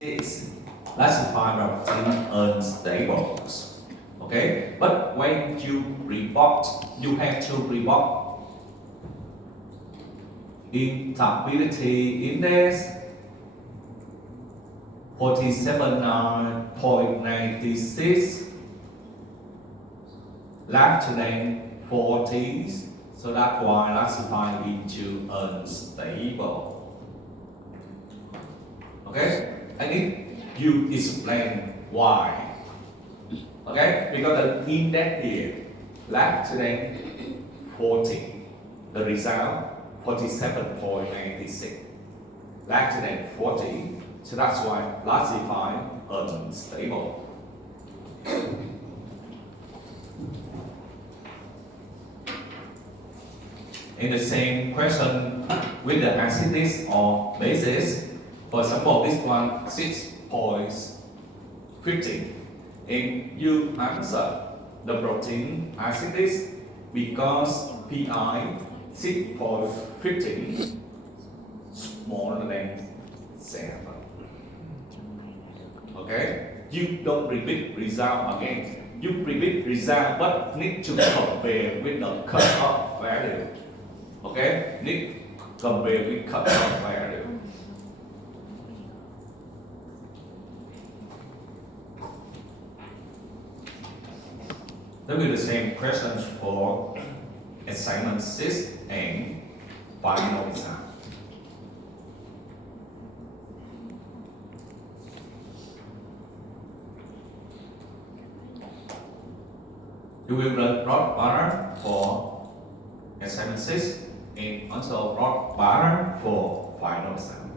is classified protein unstables. Okay, but when you report, you have to report instability index 47.96 larger than 40, so that's why classified into unstable. Okay, I need you explain why. Okay, because the index here larger than 40, the result 47.96, larger than 40, so that's why classified unstable. In the same question with the acidic or basis, for example, this one 6.50, and you answer the protein acidic because pi 6.50 smaller than 7. Okay, you don't repeat result again. You repeat result but need to compare with the cutoff value. Okay, need compare with cutoff value. That will be the same questions for assignment 6 and final exam. You will learn rod butter for assignment 6 and also rod butter for final exam.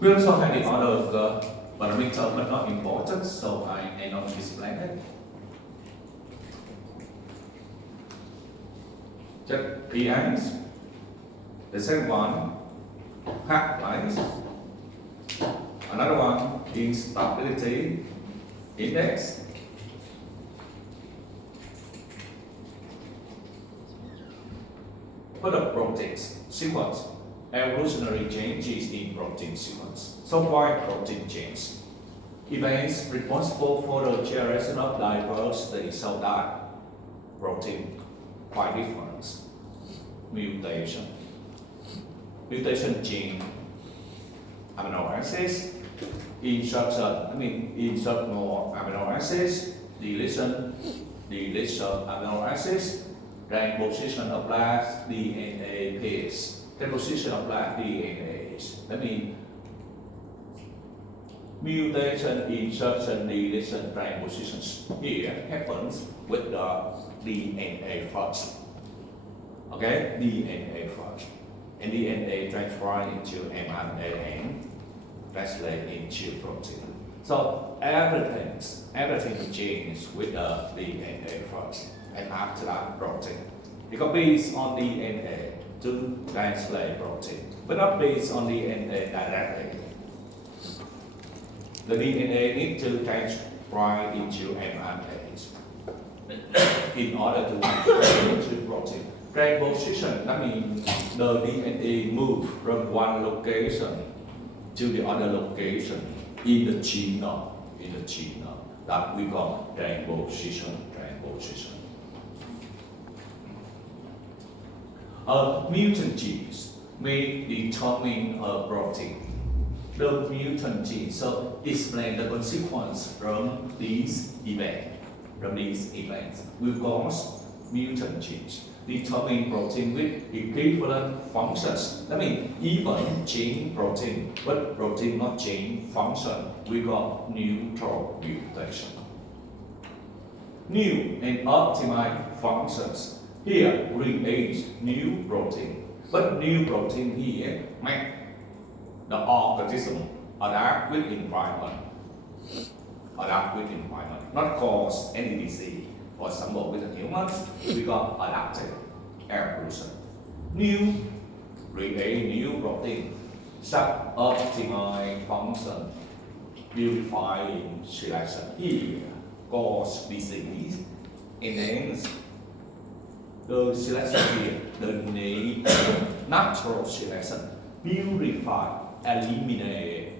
We also have the order of the parameter but not important, so I not explain it. Just pH. The second one, half-life. Another one, instability index. For the protein sequence, evolutionary changes in protein sequence. So why protein change? Events responsible for the generation of diversity, so that protein quite different. Mutation gene amino acids, insert more amino acids, deletion amino acids, transposition of last DNA base, transposition of last DNAs. That means mutation, insertion, deletion, transpositions here happens with the DNA first. Okay, DNA first. And DNA transfer into mRNA and translate into protein. So everything changes with the DNA first, and after that protein. Because based on DNA to translate protein, but not based on DNA directly. The DNA needs to transfer into mRNAs in order to transfer into protein. Transposition, that means the DNA move from one location to the other location in the genome. That we call transposition. Mutant genes may determine a protein. The mutant genes so explain the consequence from these events. We call mutant genes. Determine protein with equivalent functions. That means even gene protein, but protein not gene function, we call neutral mutation. New and optimized functions. Here create new protein, but new protein here make the organism adapt with environment, not cause any disease. For example, with the humans, we got adaptive evolution. Create new protein, sub-optimized function, purifying selection here, cause disease, the selection here, the natural selection, purify, eliminate.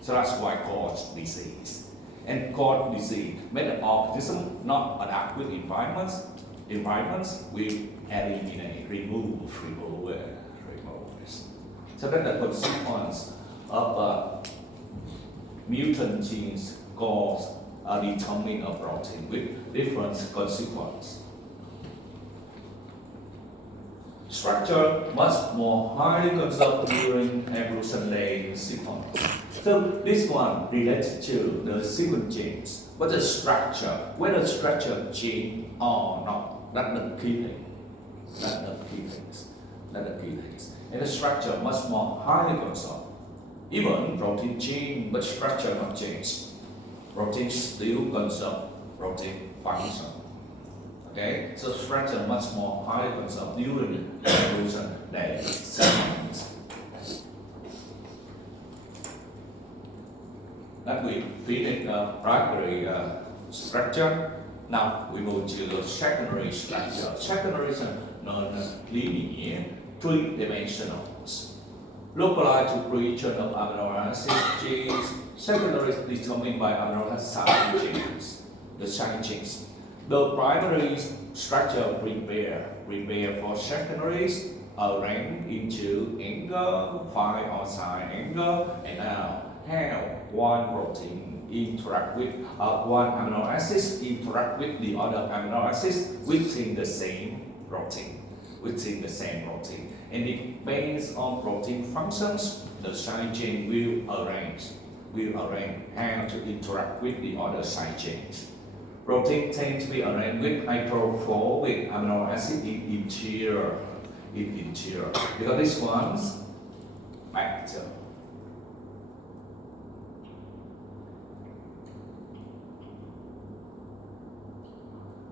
So that's why cause disease. And cause disease, when the organism not adapt with environments will eliminate, remove. So that's the consequence of mutant genes cause a determining a protein with different consequences. Structure much more highly conserved during evolutionary sequence. So this one relates to the sequencing, but the structure, whether structure change or not, that's the key thing. That's the key things. And the structure much more highly conserved. Even protein change, but structure not change. Protein still conserved, protein function. Okay, so structure much more highly conserved during evolutionary sequence. That we finish the primary structure. Now we move to the secondary structure. Secondary is non-linear, three-dimensional. Localized to region of amino acid genes. Secondary is determined by amino acid side chains. The side chains. The primary structure prepare for secondaries arranged into angle, phi or sine angle, and now how one protein interact with one amino acid interact with the other amino acids within the same protein. And it based on protein functions, the side chain will arrange how to interact with the other side chains. Protein tend to be arranged with hydrophobic amino acid in interior, because this one's active.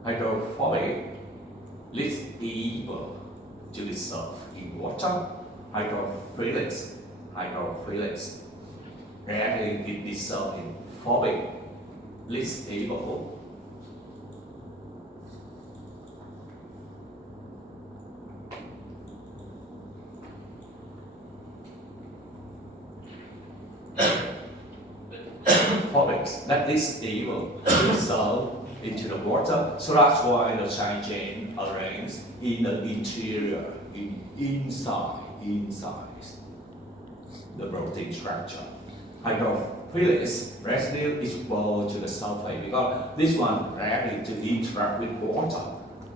Hydrophobic is able to dissolve in water. Hydrophilics rarely it dissolve in phobic, least able. Phobics that is able to dissolve into the water, so that's why the side chain arranged in the interior, inside the protein structure. Hydrophilics residue is exposed to the sulfate because this one rarely to interact with water,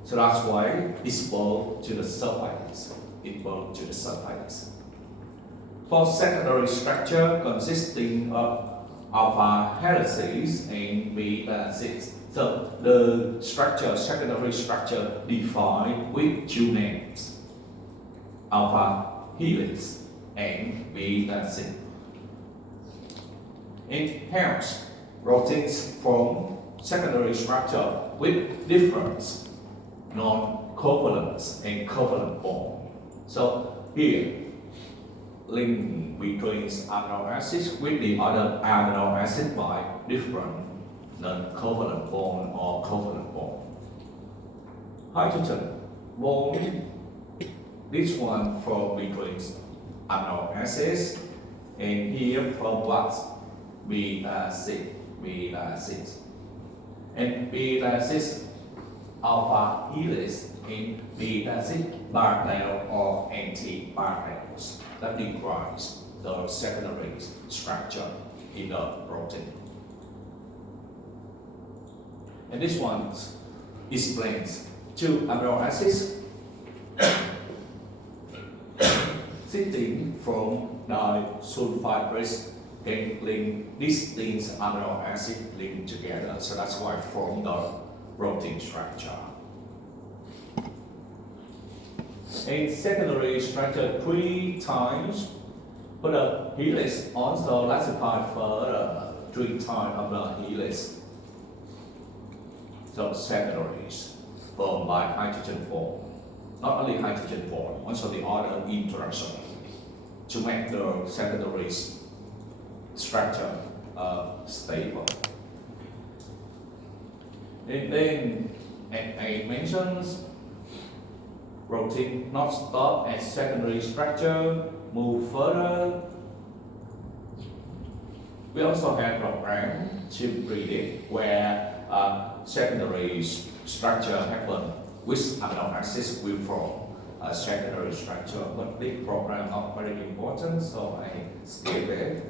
so that's why it's exposed to the sulfites. For secondary structure consisting of alpha helices and beta helices. So the secondary structure defined with two names, alpha helix and beta helix. It helps proteins from secondary structure with different non-covalent and covalent bond. So here, link between amino acids with the other amino acid by different non-covalent bond or covalent bond. Hydrogen bond, this one from between amino acids, and here from what? Beta acid. And beta acid alpha helix and beta acid bilateral or anti-bilaterals. That describes the secondary structure in the protein. And this one explains two amino acids sitting from disulfide can link these things amino acid link together. So that's why from the protein structure. And secondary structure 3 times, but the helix also classified further 3 times of the helix. So secondaries formed by hydrogen bond. Not only hydrogen bond, also the other interaction to make the secondary structure stable. And then DNA mentions protein not stop at secondary structure, move further. We also have program to predict where secondary structure happen, which amino acids will form a secondary structure. But this program not very important, so I skip it.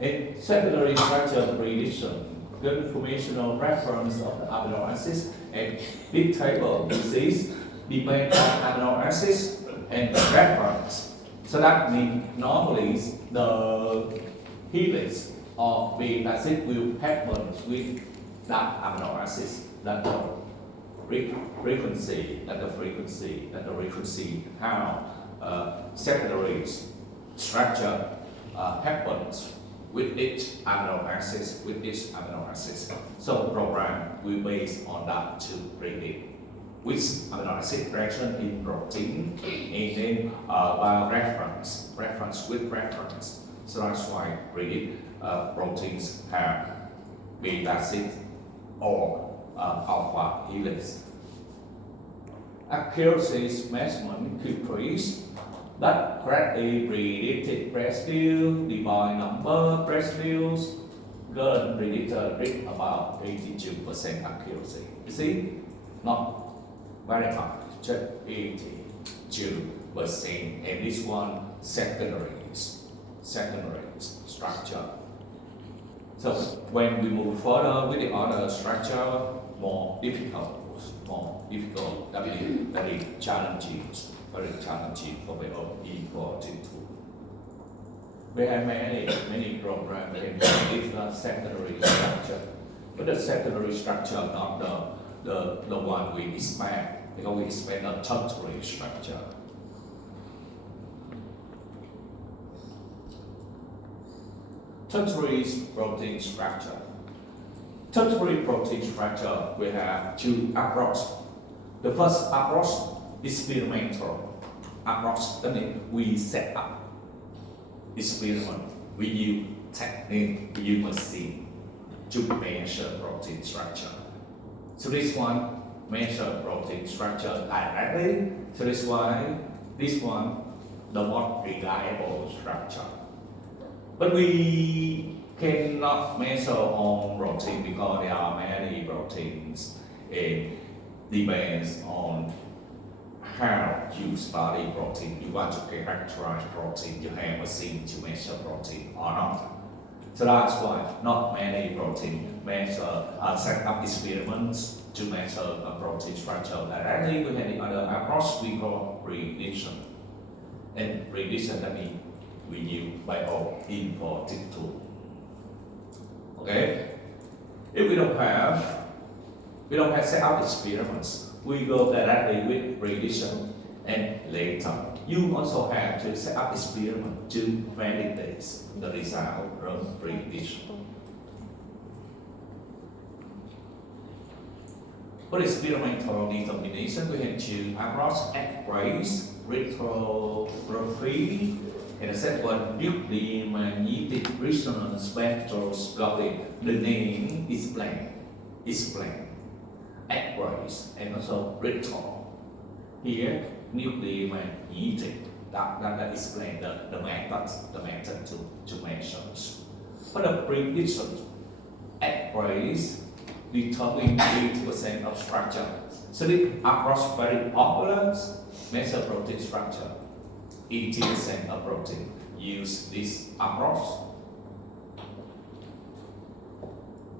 In secondary structure prediction, good informational reference of the amino acids and big table disease depend on amino acids and reference. So that means normally the helix of big acid will happen with that amino acids, that the frequency, how secondary structure happens with each amino acids, So the program will base on that to predict which amino acid present in protein, and then by reference. So that's why predict proteins have beta acid or alpha helix. Accuracy measurement increase that correctly predicted residue, divine number residues, GERD predictor with about 82% accuracy. You see, not very high, just 82%. And this one secondary structure. So when we move further with the other structure, more difficult. That is very challenging for the We have many programs that predict the secondary structure, but the secondary structure not the one we expect, because we expect a tertiary structure. Tertiary protein structure. Tertiary protein structure, we have two approaches. The first approach is experimental approach. That means we set up experiment. We use technique, we use machine to measure protein structure. So this one measure protein structure directly. So this one the more reliable structure. But we cannot measure on protein because there are many proteins. It depends on how you study protein. You want to characterize protein, you have a machine to measure protein or not. So that's why not many protein measure set up experiments to measure a protein structure directly. We have the other approach we call prediction. And prediction that means we use bioinformatics tool. Okay? If we don't have set up experiments, we go directly with prediction, and later you also have to set up experiment to validate the result from prediction. For experimental determination, we have two approaches: X-rays, retrography, and the second one, nuclear magnetic resonance spectroscopy. The name is blank. X-rays and also retro. Here, nuclear magnetic. That explains the method to measure. For the prediction, X-rays determine 80% of structure. So this approach very popular. Measure protein structure. 80% of protein use this approach.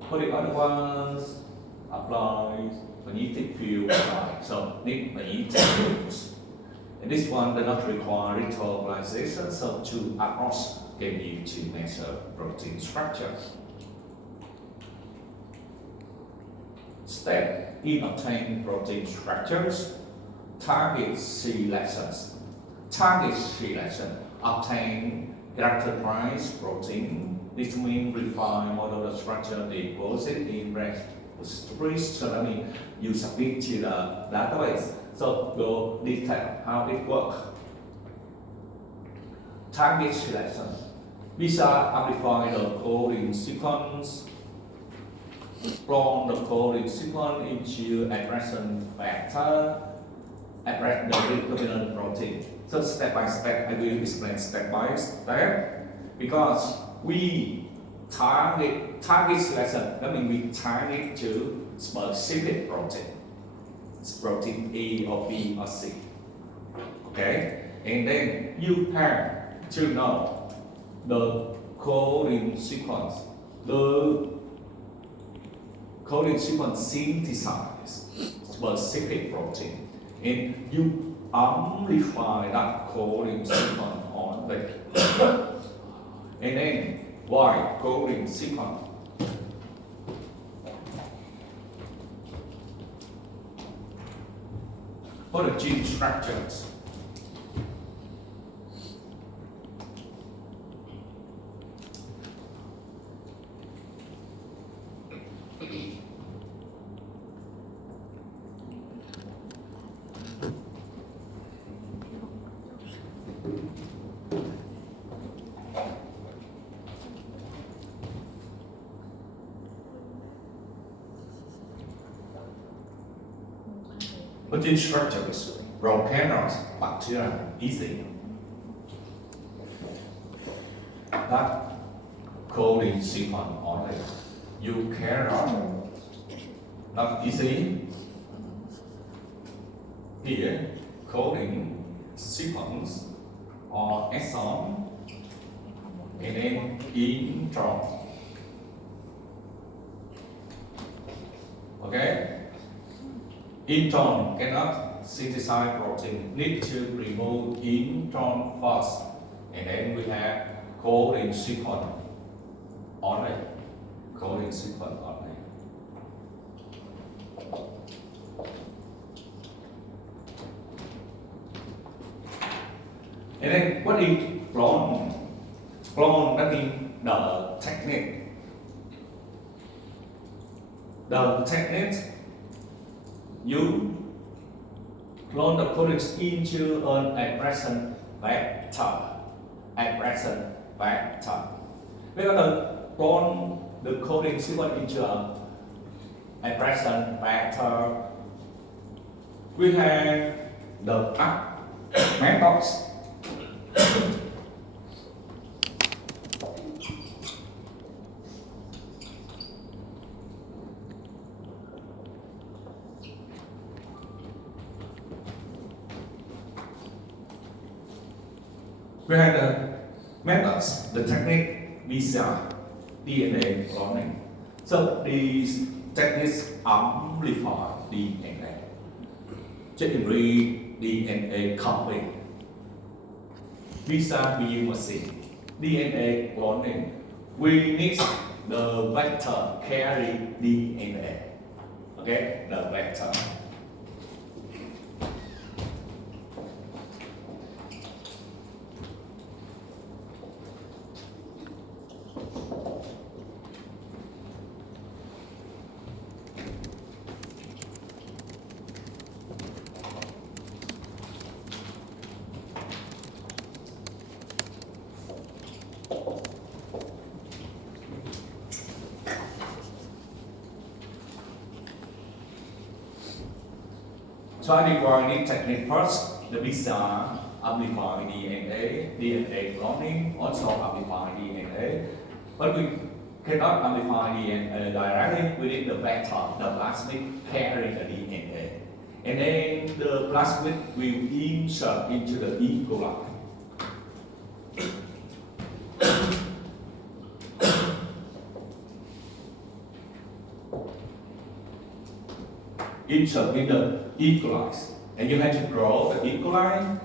For the other ones, apply magnetic field apply. So need magnetic fields. And this one does not require retroglycation, so two approaches can be to measure protein structure. Step in obtaining protein structures. Target selections. Target selection obtain characterize protein, determine, refine, model the structure, deposit in registry. So that means you submit to the database. So go detail how it works. Target selection. These are amplify the coding sequence. clone the coding sequence into aggression factor, address the recombinant protein. So step by step, I will explain step by step because we target selection. That means we target to specific protein A or B or C. Okay, and then you have to know the coding sequence. The coding sequence synthesize specific protein, and you amplify that coding sequence on the and then why coding sequence? For the gene structures. Protein structures, prokaryotes, bacteria, easy. That coding sequence only. Eukaryote, not easy. Here, coding sequence or exon, and then intron. Okay? Intron cannot synthesize protein, need to remove intron first, and then we have coding sequence only. Coding sequence only. And then what is clone? Clone that means the technique. The technique you clone the coding into an aggression vector. Aggression vector. We are going to clone the coding sequence into an aggression vector. We have the methods. We have the methods, the technique, via DNA cloning. So these techniques amplify DNA, generate DNA copy. Vis-a-vis machine, DNA cloning. We need the vector carry DNA. Okay, the vector. So I define this technique first. The visa amplify DNA cloning also amplify DNA. But we cannot amplify DNA directly. We need the vector, the plasmid carrying the DNA. And then the plasmid will insert into the E. coli. Insert in the E. coli, and you have to grow the E. coli.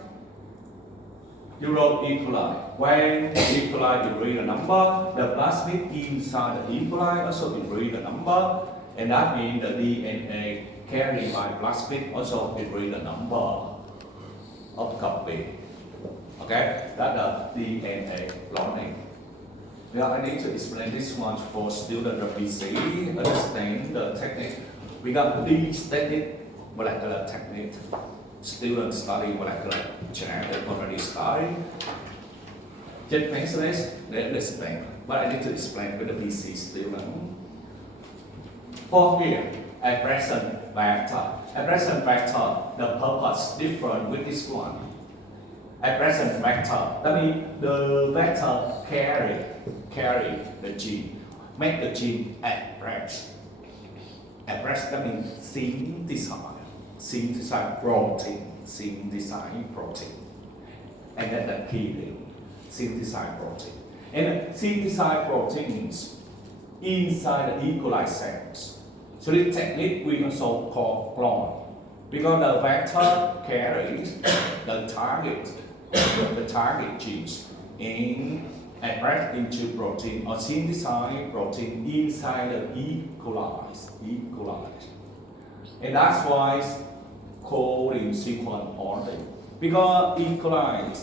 You grow E. coli. When the E. coli will read a number, the plasmid inside the E. coli also will read a number, and that means the DNA carried by plasmid also will read a number of copy. Okay, that's the DNA cloning. Now I need to explain this one for students of BC, understand the technique. We got these technique, molecular technique. Students study molecular genetic already study. Just mention this, let's explain. But I need to explain with the BC student. For here, at present vector. At present vector, the purpose different with this one. At present vector, that means the vector carry the gene, make the gene express. Express that means synthesize protein, and that's the key thing, synthesize protein. And synthesize proteins inside the E. coli cells. So this technique we also call clone, because the vector carries the target genes in expressed into protein or synthesize protein inside the E. coli. And that's why it's coding sequence only. Because E. coli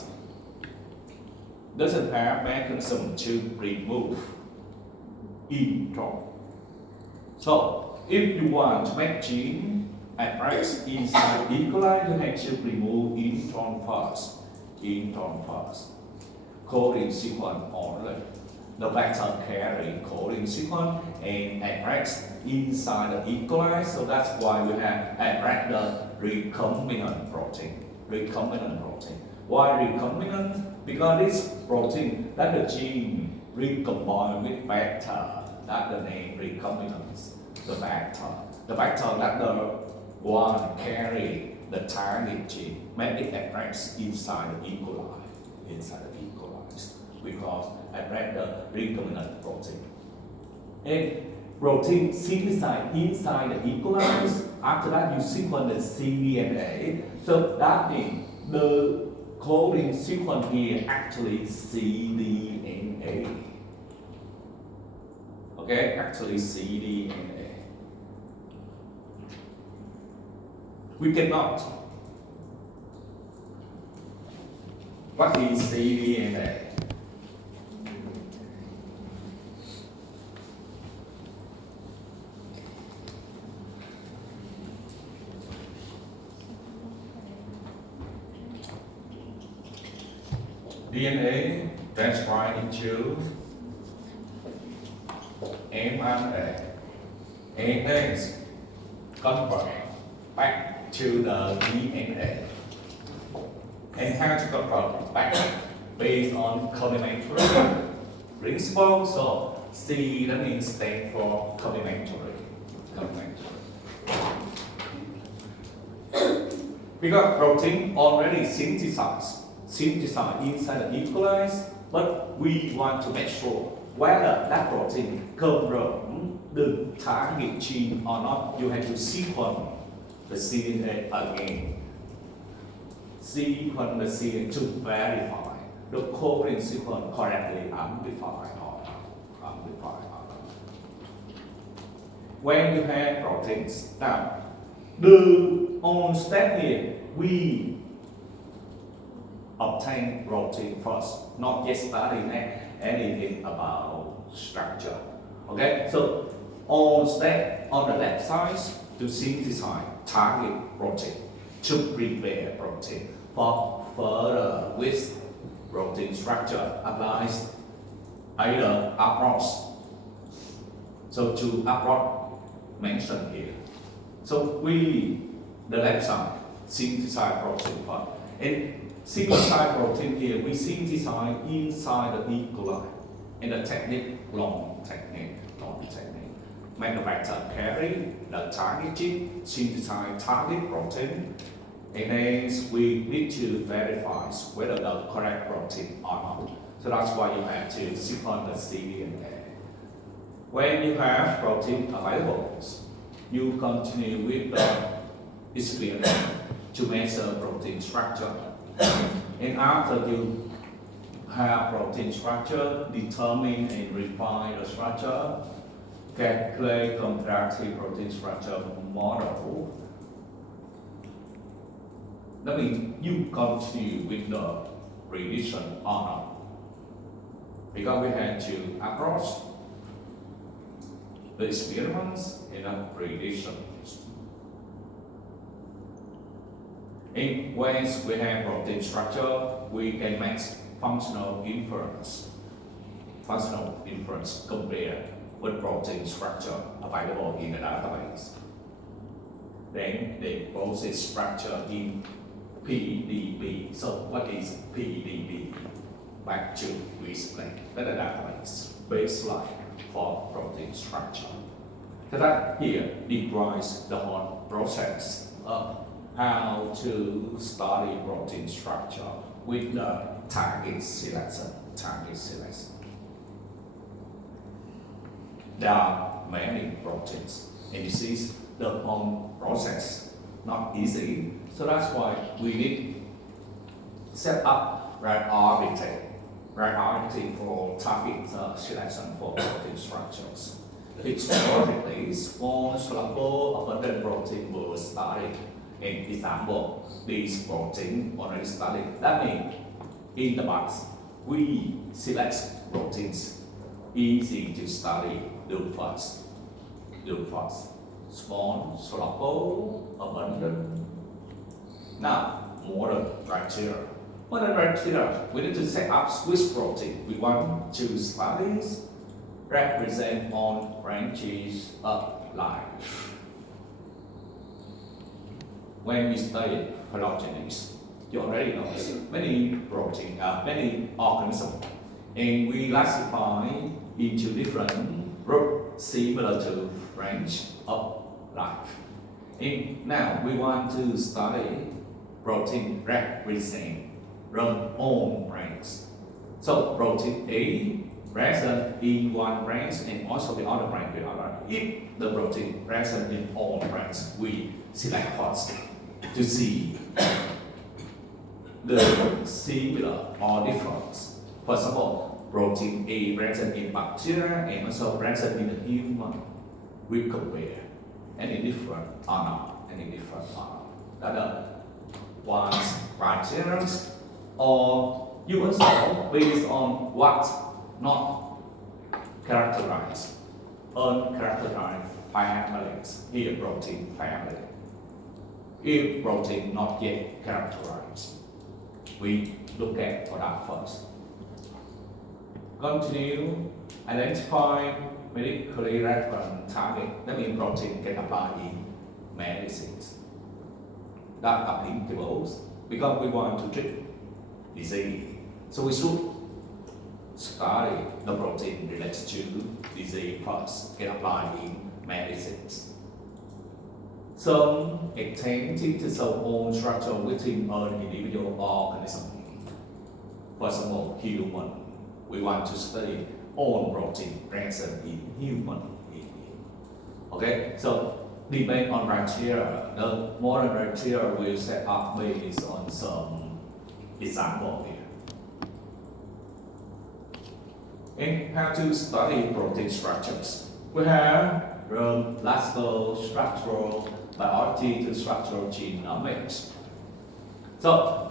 doesn't have mechanism to remove intron. So if you want to make gene expressed inside E. coli, you have to remove intron first. Coding sequence only. The vector carry coding sequence and expressed inside the E. coli, so that's why we have expressed the recombinant protein. Why recombinant? Because this protein that the gene recombine with vector, that's the name recombinants. The vector that the one carry the target gene, make it express inside the E. coli. Because I read the recombinant protein. And protein synthesized inside the E. coli. After that, you sequence the cDNA. So that means the coding sequence here actually cDNA. Okay, actually cDNA. We cannot. What is cDNA? DNA transcribed into mRNA. And then convert back to the DNA. And how to convert back based on complementary principle. So C that means stand for complementary. Because protein already synthesized inside the E. coli, but we want to make sure whether that protein comes from the target gene or not. You have to sequence the cDNA again. Sequence the cDNA to verify the coding sequence correctly amplified or not. When you have proteins, now on step here we obtain protein first, not just studying anything about structure. Okay, so on the left side to synthesize target protein, to prepare protein for further with protein structure applies either approach. So to approach mentioned here. So the left side synthesize protein first. And synthesize protein here, we synthesize inside the E. coli. And the technique, long technique. Manufacture carry the target gene, synthesize target protein, and then we need to verify whether the correct protein or not. So that's why you have to sequence the cDNA. When you have protein available, you continue with the experiment to measure protein structure. And after you have protein structure, determine and refine the structure, calculate contractive protein structure model. That means you continue with the prediction or not. Because we had to approach the experiments and the predictions. And once we have protein structure, we can make functional inference compare with protein structure available in the database. Then they process structure in PDB. So what is PDB? Back to explain the database baseline for protein structure. So that here describes the whole process of how to study protein structure with the target selection. There are many proteins, and this is the whole process, not easy. So that's why we need set up priority for target selection for protein structures. Historically, small soluble abundant protein were studied. In example, these proteins already studied. That means in the box, we select proteins easy to study. Do first. Small, soluble, abundant. Now, modern criteria. We need to set up which protein we want to study represent on branches of life. When we study phylogenesis, you already know many proteins, many organisms, and we classify into different groups similar to branch of life. And now we want to study protein represent on branch. So protein A present in one branch and also the other branch the other. If the protein present in all branches, we select first to see the similar or difference. For example, protein A present in bacteria and also present in the human. We compare any different or not. That is one criteria, or you also based on what not characterized, uncharacterized families, here protein family. If protein not yet characterized, we look at that first. Continue, identify medically relevant target. That means protein can apply in medicines that are applicable because we want to treat disease. So we should study the protein related to disease first, can apply in medicines. Some attempt to show own structure within an individual organism. For example, human. We want to study all protein present in human being. Okay, so depending on criteria, the modern criteria will set up based on some example here. And how to study protein structures? We have from classical structural biology to structural genomics. So